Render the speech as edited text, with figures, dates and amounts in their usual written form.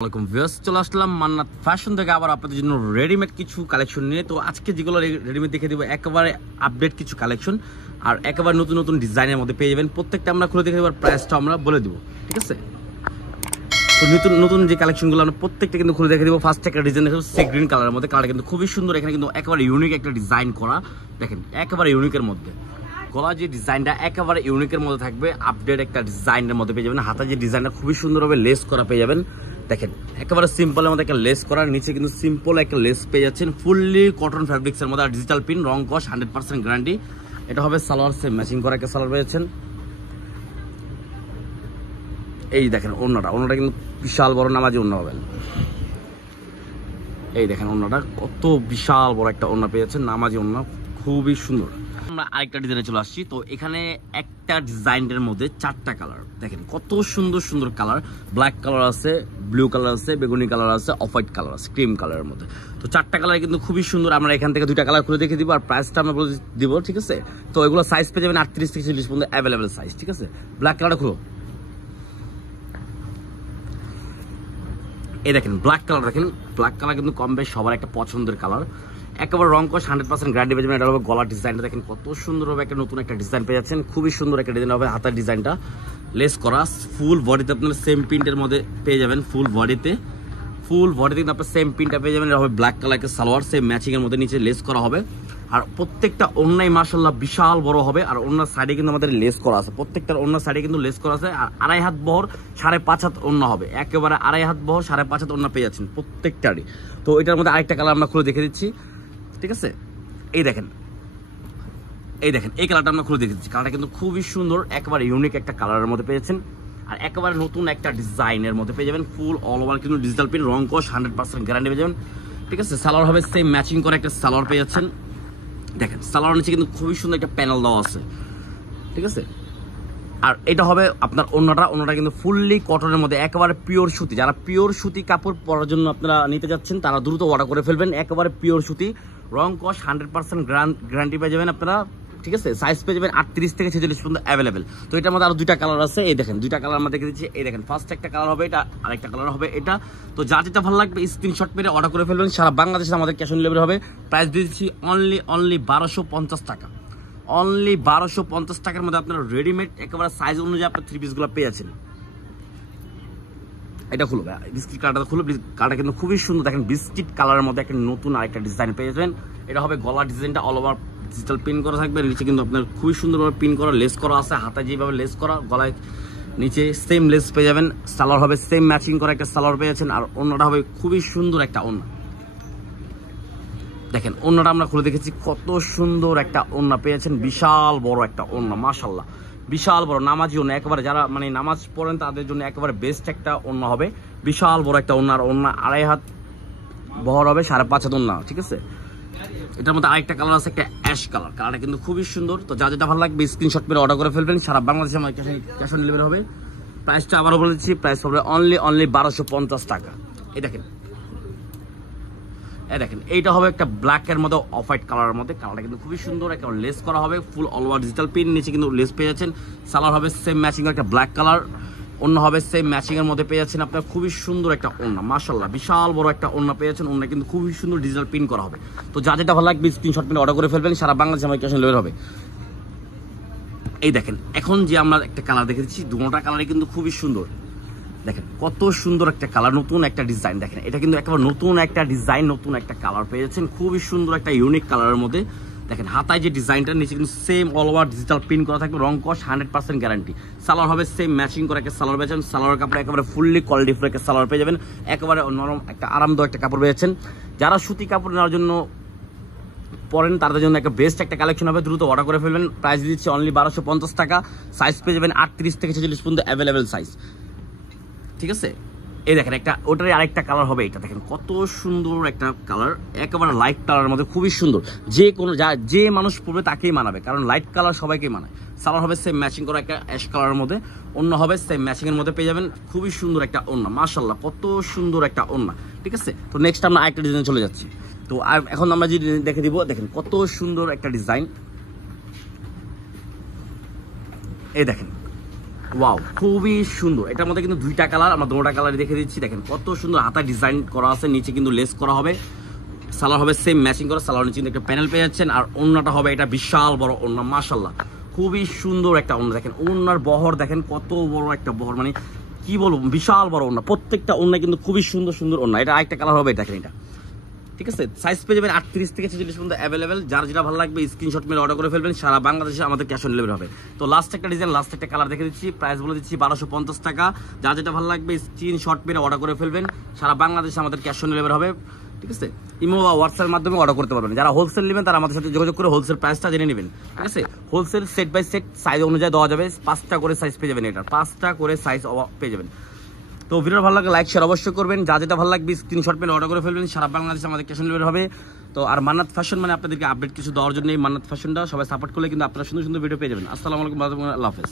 আসসালামু আলাইকুম ভিউয়ার্স, চলে আসলাম মান্নাত ফ্যাশন থেকে আবার আপনাদের জন্য রেডিমেড কিছু কালেকশন নিয়ে। তো আজকে যেগুলো রেডিমেড দেখে দিব একেবারে আপডেট কিছু কালেকশন আর একেবারে নতুন নতুন ডিজাইনের মধ্যে পেয়ে যাবেন। প্রত্যেকটা আমরা খুলে দেখে দেবো, প্রাইসটা আমরা বলে দিব, ঠিক আছে? তো নতুন নতুন যে কালেকশনগুলো আমরা প্রত্যেকটা কিন্তু খুলে দেখে দিব। ফার্স্ট একটা ডিজাইন দেখো সি গ্রিন কালারের মধ্যে, কালারটা কিন্তু খুবই সুন্দর। এখানে কিন্তু একেবারে ইউনিক একটা ডিজাইন করা, দেখেন একেবারে ইউনিকের মধ্যে গলা যে ডিজাইনটা একেবারে ইউনিকের মধ্যে থাকবে, আপডেট একটা ডিজাইনের মধ্যে পেয়ে যাবেন। হাতে যে ডিজাইনটা খুবই সুন্দর হবে, লেস করা পেয়ে যাবেন। দেখেন একেবারে সিম্পলের মধ্যে একটা লেস করার, নিচে কিন্তু সিম্পল একটা লেস পেয়ে যাচ্ছেন, ফুললি কটন ফ্যাব্রিক্সের মধ্যে। আর ডিজিটাল পিন, রং কস 100% গ্যারান্টি। এটা হবে সালোয়ার, সেম ম্যাচিং করা একটা সালোয়ার পেয়েছেন। এই দেখেন ওড়নাটা কিন্তু বিশাল বড় নামাজি ওড়না পাবেন। এই দেখেন ওড়নাটা কত বিশাল বড় একটা ওড়না পেয়েছেন, নামাজি ওড়না, খুবই সুন্দর। আমরা আরেকটা ডিজাইনে চলে আসছি। তো এখানে একটা ডিজাইনের মধ্যে 4টা কালার, দেখেন কত সুন্দর সুন্দর কালার। ব্ল্যাক কালার আছে, ব্লু কালার আছে, বেগুনি কালার আছে, অফ হোয়াইট কালার আছে, ক্রিম কালারের মধ্যে। তো 4টা কালার কিন্তু খুবই সুন্দর। আমরা এখান থেকে 2টা কালার খুলে দেখে দিব আর প্রাইসটা আমরা বলে দিব, ঠিক আছে? তো এগুলো সাইজ পেয়ে যাবেন 38 থেকে 40 পর্যন্ত অ্যাভেলেবেল সাইজ, ঠিক আছে? ব্ল্যাক কালারটা খুলো। এই দেখেন ব্ল্যাক কালার, দেখেন ব্ল্যাক কালার কিন্তু কম বেশ সবার একটা পছন্দের কালার। একেবারে রং কস 100% গ্যারান্টি পেয়ে যাবেন। এটা হবে গলার ডিজাইনটা, দেখেন কত সুন্দর হবে, একটা নতুন একটা ডিজাইন পেয়ে যাচ্ছেন। খুবই সুন্দর একটা ডিজাইন হবে, হাতার ডিজাইনটা লেস করা, ফুল বডিতে আপনার সেম প্রিন্টের মধ্যে পেয়ে যাবেন। ফুল বডিতে কিন্তু আপনার সেম প্রিন্টটা পেয়ে যাবেন। এটা হবে ব্ল্যাক কালারের সালোয়ার, সেম ম্যাচিং এর মধ্যে নিচে লেস করা হবে। আর প্রত্যেকটা ওড়নাই মাশাআল্লাহ বিশাল বড় হবে। আর ওড়নার সাইডে কিন্তু আমাদের লেস করা আছে, প্রত্যেকটার ওড়নার সাইডে কিন্তু লেস করা আছে। আর 2.5 হাত বহর 5.5 হাত ওড়না হবে, একেবারে 2.5 হাত বহর 5.5 হাত ওড়না পেয়ে যাচ্ছেন প্রত্যেকটারই। তো এটার মধ্যে আরেকটা কালার আমরা খুলে দেখে দিচ্ছি, ঠিক আছে? এই দেখেন এই কালারটা আমরা খুলে দেখে দিচ্ছি। কালারটা কিন্তু খুবই সুন্দর, একেবারে ইউনিক একটা কালারের মধ্যে পেয়েছেন। আর একেবারে নতুন একটা ডিজাইনের মধ্যে পেয়ে যাবেন। ফুল অল ওভার কিন্তু ডিজিটাল প্রিন্ট, রং কস 100% গ্যারান্টি পেয়ে যাবেন, ঠিক আছে? সালোয়ার হবে সেম ম্যাচিং করে একটা সালোয়ার পেয়ে যাচ্ছেন। দেখেন সালোয়ার নিচে কিন্তু খুবই সুন্দর একটা প্যানেল দেওয়া আছে, ঠিক আছে? আর এটা হবে আপনার ওড়নাটা কিন্তু ফুললি কটনের মধ্যে, একেবারে পিওর সুতি। যারা পিওর সুতি কাপড় পরার জন্য আপনারা নিতে যাচ্ছেন তারা দ্রুত অর্ডার করে ফেলবেন। একেবারে পিওর সুতি, রং কস 100% গ্যারান্টি পেয়ে যাবেন আপনারা, ঠিক আছে? সাইজ পেয়ে যাবেন 38 থেকে 46 পর্যন্ত অ্যাভেলেবেল। তো এটার মধ্যে আরো 2টা কালার আছে। এই দেখেন 2টা কালার আমরা দেখে দিচ্ছি। এই দেখেন ফার্স্ট একটা কালার হবে এটা, আরেকটা কালার হবে এটা। তো যার যেটা ভালো লাগবে স্ক্রিনশট মেরে অর্ডার করে ফেলবেন। সারা বাংলাদেশে আমাদের ক্যাশ অন ডেলিভারি হবে। প্রাইস দিয়ে দিচ্ছি অনলি 1250 টাকা। অনলি 1250 টাকার মধ্যে আপনারা রেডিমেড একেবারে সাইজ অনুযায়ী আপনার 3 পিসগুলো পেয়ে যাচ্ছেন। এটা খুলবে বিস্কিট কালারটা খুলবে, কালারটা কিন্তু খুবই সুন্দর। দেখেন বিস্কিট কালারের মধ্যে একটা নতুন আরেকটা ডিজাইন পেয়ে যাবেন। এটা হবে গলার ডিজাইনটা অল ওভার ডিজিটাল পিন করা থাকবে, নিচে কিন্তু আপনার খুবই সুন্দরভাবে পিন করা, লেস করা আছে। হাতে যেভাবে লেস করা, গলায় নিচে সেম লেস পেয়ে যাবেন। সালোয়ার হবে সেম ম্যাচিং করা একটা সালোয়ার পেয়ে যাচ্ছেন। আর ওড়নাটা হবে খুবই সুন্দর একটা ওড়না। দেখেন ওড়নাটা আমরা খুলে দেখেছি, কত সুন্দর একটা ওড়না পেয়েছেন, বিশাল বড় একটা ওড়না, মাশাআল্লাহ বিশাল বড় নামাজি ওড়না। একেবারে যারা মানে নামাজ পড়েন তাদের জন্য একেবারে বেস্ট একটা ওড়না হবে, বিশাল বড় একটা ওড়না। আর ওড়না 2.5 হাত বহর হবে, 5.5 হাত ওড়না, ঠিক আছে? এটার মধ্যে আরেকটা কালার আছে, একটা অ্যাশ কালার। কালারটা কিন্তু খুবই সুন্দর। তো যা যেটা ভালো লাগবে স্ক্রিনশট মেরে অর্ডার করে ফেলবেন। সারা বাংলাদেশে আমার ক্যাশ অন ডেলিভারি হবে। প্রাইসটা আবারও বলে দিচ্ছি, প্রাইস হবে অনলি 1250 টাকা। এই দেখেন এইটা হবে একটা ব্ল্যাকের মধ্যে অফ হোয়াইট কালারের মধ্যে। কালারটা কিন্তু খুবই সুন্দর, একটা লেস করা হবে, ফুল অল ওভার ডিজিটাল পিন, নিচে কিন্তু লেস পেয়ে যাচ্ছেন। সালোয়ার হবে সেম ম্যাচিং একটা ব্ল্যাক কালার, ওড়না হবে সেম ম্যাচিং এর মধ্যে পেয়ে যাচ্ছেন আপনার। খুবই সুন্দর একটা ওড়না, মাশাআল্লাহ বিশাল বড় একটা ওড়না পেয়ে যাচ্ছেন। ওড়না কিন্তু খুবই সুন্দর ডিজিটাল পিন করা হবে। তো যা যেটা ভালো লাগবে স্ক্রিনশট মেরে অর্ডার করে ফেলবেন। সারা বাংলাদেশে আমার ক্যাশ অন ডেলিভারি হবে। এই দেখেন এখন যে আমরা একটা কালার দেখে দিচ্ছি, দুটোটা কালারই কিন্তু খুবই সুন্দর। দেখেন কত সুন্দর একটা কালার, নতুন একটা ডিজাইন। দেখেন এটা কিন্তু একেবারে নতুন একটা ডিজাইন, নতুন একটা কালার পেয়ে যাচ্ছেন, খুবই সুন্দর একটা ইউনিক কালারের মধ্যে। দেখেন হাতায় যে ডিজাইনটা, নিচে কিন্তু same all over digital print করা থাকবে, রং কস 100% গ্যারান্টি। সালোয়ার হবে সেম ম্যাচিং করে একটা সালোয়ার পেয়ে যাবেন। সালোয়ার কাপড় একেবারে ফুললি কোয়ালিটি ফুল একটা সালোয়ার পেয়ে যাবেন, একেবারে নরম একটা আরামদায়ক একটা কাপড় পেয়ে যাচ্ছেন। যারা সুতি কাপড় নেওয়ার জন্য পরেন তাদের জন্য একটা বেস্ট একটা কালেকশন হবে, দ্রুত অর্ডার করে ফেলবেন। প্রাইস দিচ্ছি অনলি 1250 টাকা। সাইজ পেয়ে যাবেন 38 থেকে 46 পর্যন্ত অ্যাভেলেবেল সাইজ, ঠিক আছে? এই দেখেন একটা ওটারই আরেকটা কালার হবে। এটা দেখেন কত সুন্দর একটা কালার, একেবারে লাইট কালারের মধ্যে, খুবই সুন্দর। যে মানুষ পরবে তাকেই মানাবে, কারণ লাইট কালার সবাইকে মানায়। সালোয়ার হবে সেম ম্যাচিং করা একটা অ্যাশ কালারের মধ্যে, ওড়না হবে সেম ম্যাচিং এর মধ্যে পেয়ে যাবেন। খুবই সুন্দর একটা ওড়না, মাশাআল্লাহ কত সুন্দর একটা ওড়না, ঠিক আছে? তো নেক্সট আমরা আরেকটা ডিজাইন চলে যাচ্ছি। তো এখন আমরা যে দেখে দিব, দেখেন কত সুন্দর একটা ডিজাইন। এই দেখেন ওয়াও, খুবই সুন্দর। এটার মধ্যে কিন্তু দুইটা কালার, আমরা দুটো কালার দেখে দিচ্ছি। দেখেন কত সুন্দর হাতা ডিজাইন করা আছে, নিচে কিন্তু লেস করা হবে, সালোয়ার হবে সেম ম্যাচিং করা, সালোয়ার নিচে কিন্তু একটা প্যানেল পেয়ে যাচ্ছেন। আর ওড়নাটা হবে এটা বিশাল বড় ওড়না, মাশাআল্লাহ খুবই সুন্দর একটা ওড়না। দেখেন ওড়নার বহর দেখেন কত বড় একটা বহর, মানে কি বলবো, বিশাল বড় ওড়না। প্রত্যেকটা ওড়না কিন্তু খুবই সুন্দর সুন্দর ওড়না। এটা আরেকটা কালার হবে, দেখেন এটা, ঠিক আছে। সাইজ পেয়ে যাবেন 38 থেকে 46 পর্যন্ত অ্যাভেলেবেল। যার যেটা ভালো লাগবে স্ক্রিনশট মেরে অর্ডার করে ফেলবেন, সারা বাংলাদেশে আমাদের ক্যাশ অন ডেলিভারি হবে। তো লাস্ট একটা ডিজাইন, লাস্ট একটা কালার দেখে দিচ্ছি, প্রাইস বলে দিচ্ছি 1250 টাকা। যার যেটা ভালো লাগবে স্ক্রিনশট মেরে অর্ডার করে ফেলবেন, সারা বাংলাদেশে আমাদের ক্যাশ অন ডেলিভারি হবে, ঠিক আছে। ইমো বা হোয়াটসঅ্যাপের মাধ্যমে অর্ডার করতে পারবেন। যারা হোলসেল নেবেন তারা আমাদের সাথে যোগাযোগ করে হোলসেল প্রাইসটা জেনে নেবেন, ঠিক আছে। Wholesale set by set size অনুযায়ী দেওয়া যাবে, 5টা করে সাইজ পেয়ে যাবেন, এটা 5টা করে সাইজ পেয়ে যাবেন। তো ভিডিও ভালো লাগলে লাইক শেয়ার অবশ্যই করবেন। যা যেটা ভালো লাগবে স্ক্রিনশট মেরে অর্ডার করে ফেলবেন, সারা বাংলাদেশে আমাদের ক্যাশ অন ডেলিভারি হবে। তো আর মান্নাত ফ্যাশন মানে আপনাদেরকে আপডেট কিছু দেওয়ার জন্য এই মান্নাত ফ্যাশনটা সবাই সাপোর্ট করলে কিন্তু আপনারা সুন্দর সুন্দর ভিডিও পেয়ে যাবেন। আসসালামু আলাইকুম, আল্লাহ হাফেজ।